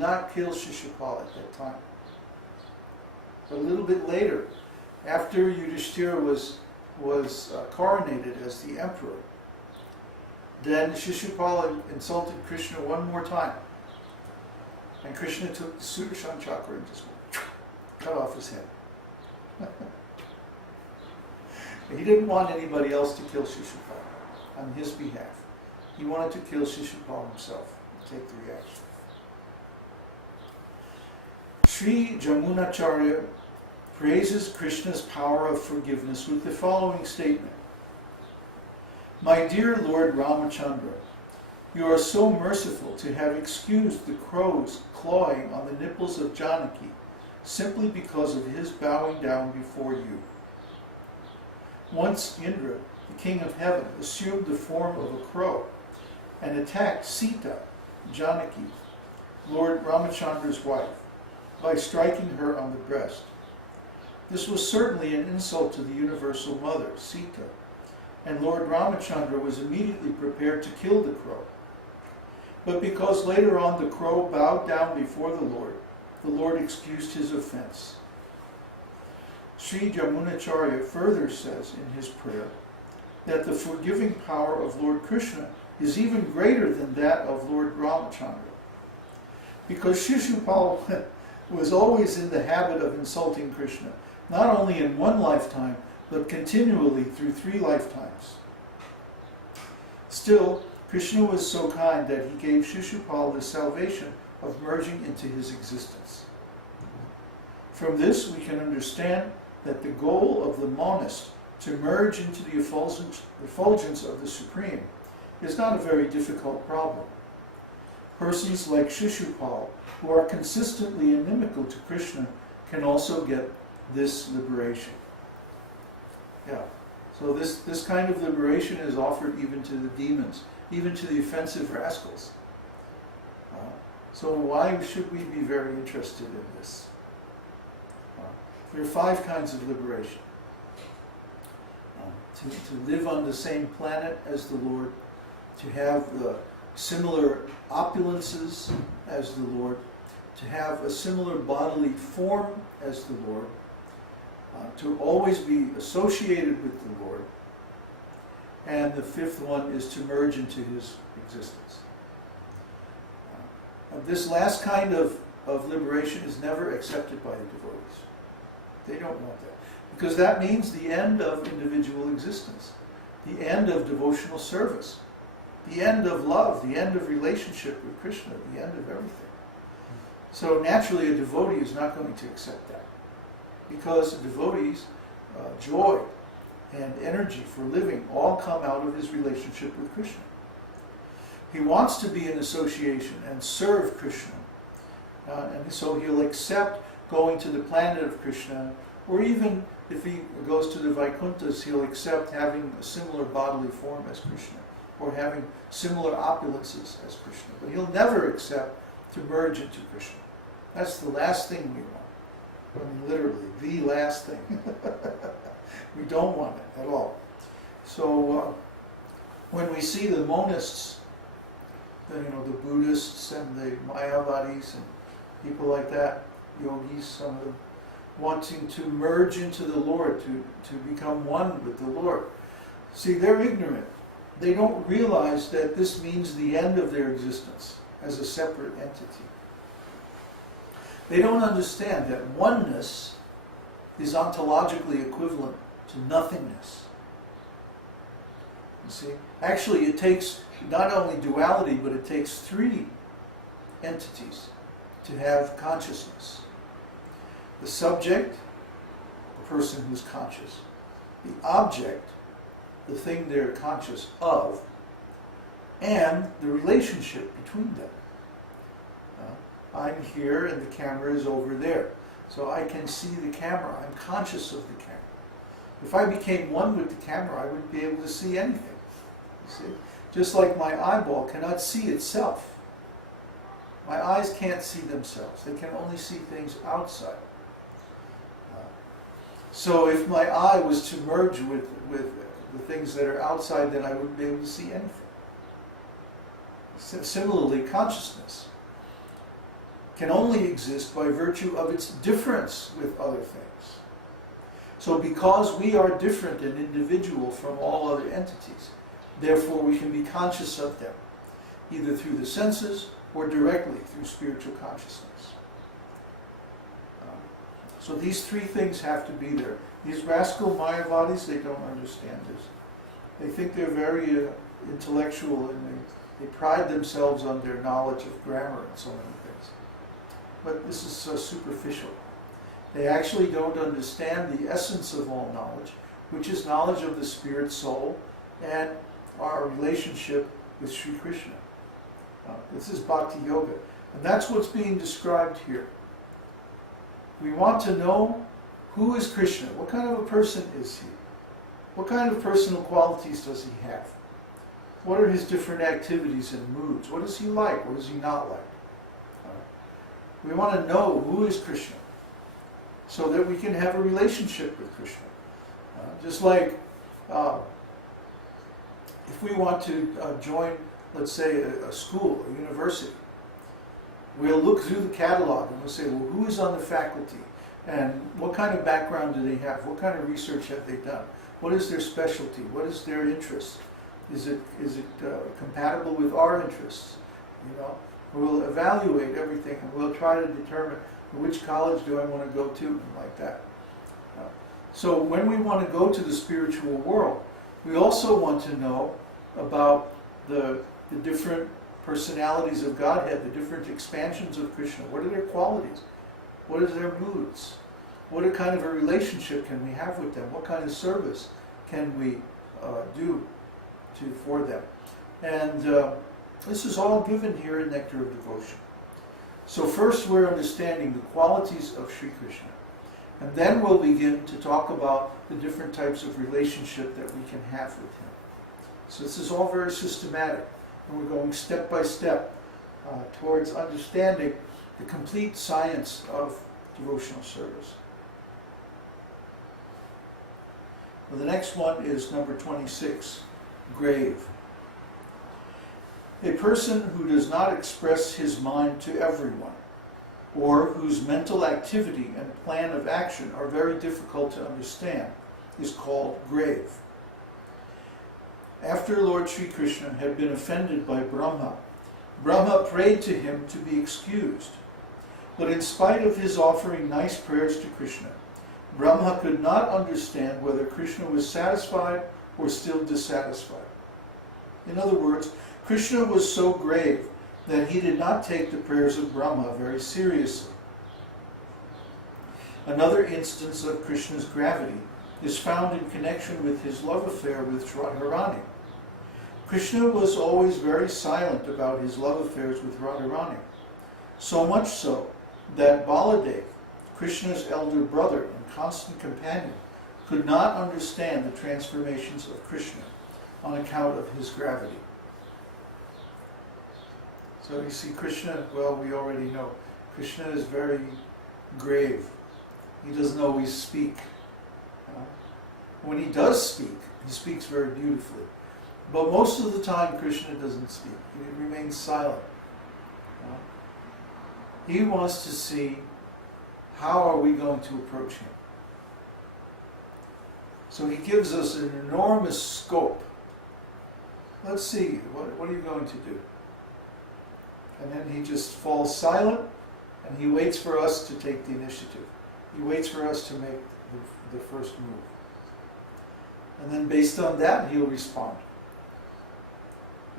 not kill Shishupala at that time. But a little bit later, after Yudhishthira was coronated as the emperor, then Shishupala insulted Krishna one more time. And Krishna took the Sudarshan chakra and just cut off his head. He didn't want anybody else to kill Shishupala on his behalf. He wanted to kill Shishupala himself and take the reaction. Sri Jamunacharya praises Krishna's power of forgiveness with the following statement. My dear Lord Ramachandra, you are so merciful to have excused the crows clawing on the nipples of Janaki simply because of his bowing down before you. Once Indra, the king of heaven, assumed the form of a crow and attacked Sita, Janaki, Lord Ramachandra's wife, by striking her on the breast. This was certainly an insult to the universal mother, Sita, and Lord Ramachandra was immediately prepared to kill the crow. But because later on the crow bowed down before the Lord excused his offense. Sri Jamunacharya further says in his prayer that the forgiving power of Lord Krishna is even greater than that of Lord Ramachandra. Because Shishupala was always in the habit of insulting Krishna, not only in one lifetime, but continually through 3 lifetimes. Still, Krishna was so kind that he gave Shishupala the salvation of merging into his existence. From this we can understand that the goal of the monist to merge into the effulgence of the Supreme is not a very difficult problem. Persons like Shishupala, who are consistently inimical to Krishna, can also get this liberation. Yeah. So this kind of liberation is offered even to the demons, even to the offensive rascals. So why should we be very interested in this? There are 5 kinds of liberation. To live on the same planet as the Lord, to have the similar opulences as the Lord, to have a similar bodily form as the Lord, to always be associated with the Lord, and the 5th one is to merge into his existence. This last kind of liberation is never accepted by the devotees. They don't want that. Because that means the end of individual existence, the end of devotional service, the end of love, the end of relationship with Krishna, the end of everything. So naturally a devotee is not going to accept that. Because a devotee's joy and energy for living all come out of his relationship with Krishna. He wants to be in association and serve Krishna. And so he'll accept going to the planet of Krishna, or even if he goes to the Vaikunthas, he'll accept having a similar bodily form as Krishna, or having similar opulences as Krishna. But he'll never accept to merge into Krishna. That's the last thing we want. I mean, literally, the last thing. We don't want it at all. So when we see the monists, the Buddhists and the Mayavadis and people like that, yogis, some of them, wanting to merge into the Lord, to become one with the Lord. See, they're ignorant. They don't realize that this means the end of their existence as a separate entity. They don't understand that oneness is ontologically equivalent to nothingness. You see? Actually, it takes not only duality, but it takes 3 entities to have consciousness. The subject, the person who's conscious. The object, the thing they're conscious of. And the relationship between them. I'm here and the camera is over there. So I can see the camera. I'm conscious of the camera. If I became one with the camera, I wouldn't be able to see anything. You see? Just like my eyeball cannot see itself. My eyes can't see themselves. They can only see things outside. So if my eye was to merge with the things that are outside, then I wouldn't be able to see anything. Similarly, consciousness can only exist by virtue of its difference with other things. So because we are different and individual from all other entities, therefore we can be conscious of them, either through the senses or directly through spiritual consciousness. So these three things have to be there. These rascal Mayavadis, they don't understand this. They think they're very intellectual, and they pride themselves on their knowledge of grammar and so many things. But this is superficial. They actually don't understand the essence of all knowledge, which is knowledge of the spirit soul and our relationship with Śrī Kṛṣṇa. This is Bhakti Yoga. And that's what's being described here. We want to know, who is Krishna? What kind of a person is he? What kind of personal qualities does he have? What are his different activities and moods? What is he like? What is he not like? We want to know who is Krishna, so that we can have a relationship with Krishna. Just like if we want to join, let's say, a school, a university, we'll look through the catalog and we'll say, well, who is on the faculty? And what kind of background do they have? What kind of research have they done? What is their specialty? What is their interest? Is it compatible with our interests? You know, we'll evaluate everything and we'll try to determine which college do I want to go to, and like that. So when we want to go to the spiritual world, we also want to know about the different personalities of Godhead, the different expansions of Krishna. What are their qualities? What are their moods? What kind of a relationship can we have with them? What kind of service can we do for them? And this is all given here in Nectar of Devotion. So first we're understanding the qualities of Śrī Kṛṣṇa. And then we'll begin to talk about the different types of relationship that we can have with him. So this is all very systematic. And we're going step by step towards understanding the complete science of devotional service. Well, the next one is number 26, grave. A person who does not express his mind to everyone, or whose mental activity and plan of action are very difficult to understand, is called grave. After Lord Śrī Kṛṣṇa had been offended by Brahma, Brahma prayed to him to be excused. But in spite of his offering nice prayers to Krishna, Brahma could not understand whether Krishna was satisfied or still dissatisfied. In other words, Krishna was so grave that he did not take the prayers of Brahma very seriously. Another instance of Krishna's gravity is found in connection with his love affair with Radharani. Krishna was always very silent about his love affairs with Radharani, so much so that Baladev, Krishna's elder brother and constant companion, could not understand the transformations of Krishna on account of his gravity. So you see, Krishna, well, we already know, Krishna is very grave. He doesn't always speak. When he does speak, he speaks very beautifully. But most of the time, Krishna doesn't speak. He remains silent. He wants to see, how are we going to approach him? So he gives us an enormous scope. Let's see, what are you going to do? And then he just falls silent, and he waits for us to take the initiative. He waits for us to make the first move. And then based on that, he'll respond.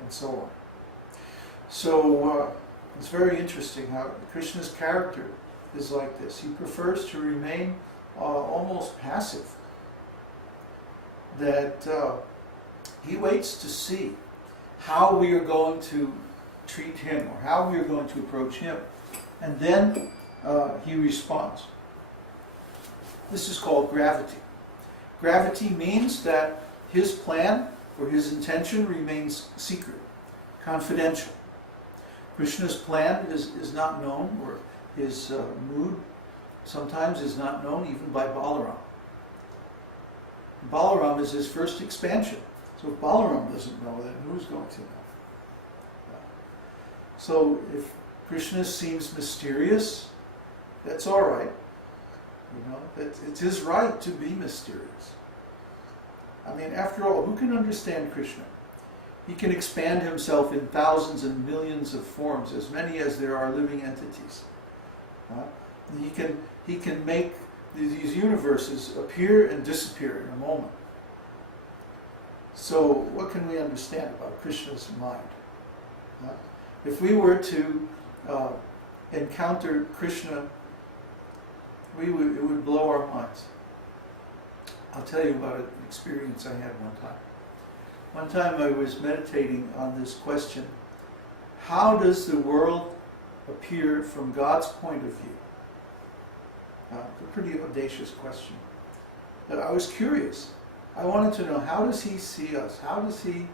And so on. So it's very interesting how Krishna's character is like this. He prefers to remain almost passive. That he waits to see how we are going to treat him, or how we are going to approach him. And then he responds. This is called gravity. Gravity means that his plan or his intention remains secret, confidential. Krishna's plan is not known, or his mood sometimes is not known even by Balaram. Balaram is his first expansion. So if Balaram doesn't know, then who's going to know? So if Krishna seems mysterious. That's all right. It's his right to be mysterious. I mean, after all, who can understand Krishna? He can expand himself in thousands and millions of forms, as many as there are living entities. He can make these universes appear and disappear in a moment. So what can we understand about Krishna's mind? If we were to encounter Krishna, it would blow our minds. I'll tell you about an experience I had one time. One time I was meditating on this question: how does the world appear from God's point of view? It's a pretty audacious question. But I was curious. I wanted to know, how does he see us? How does he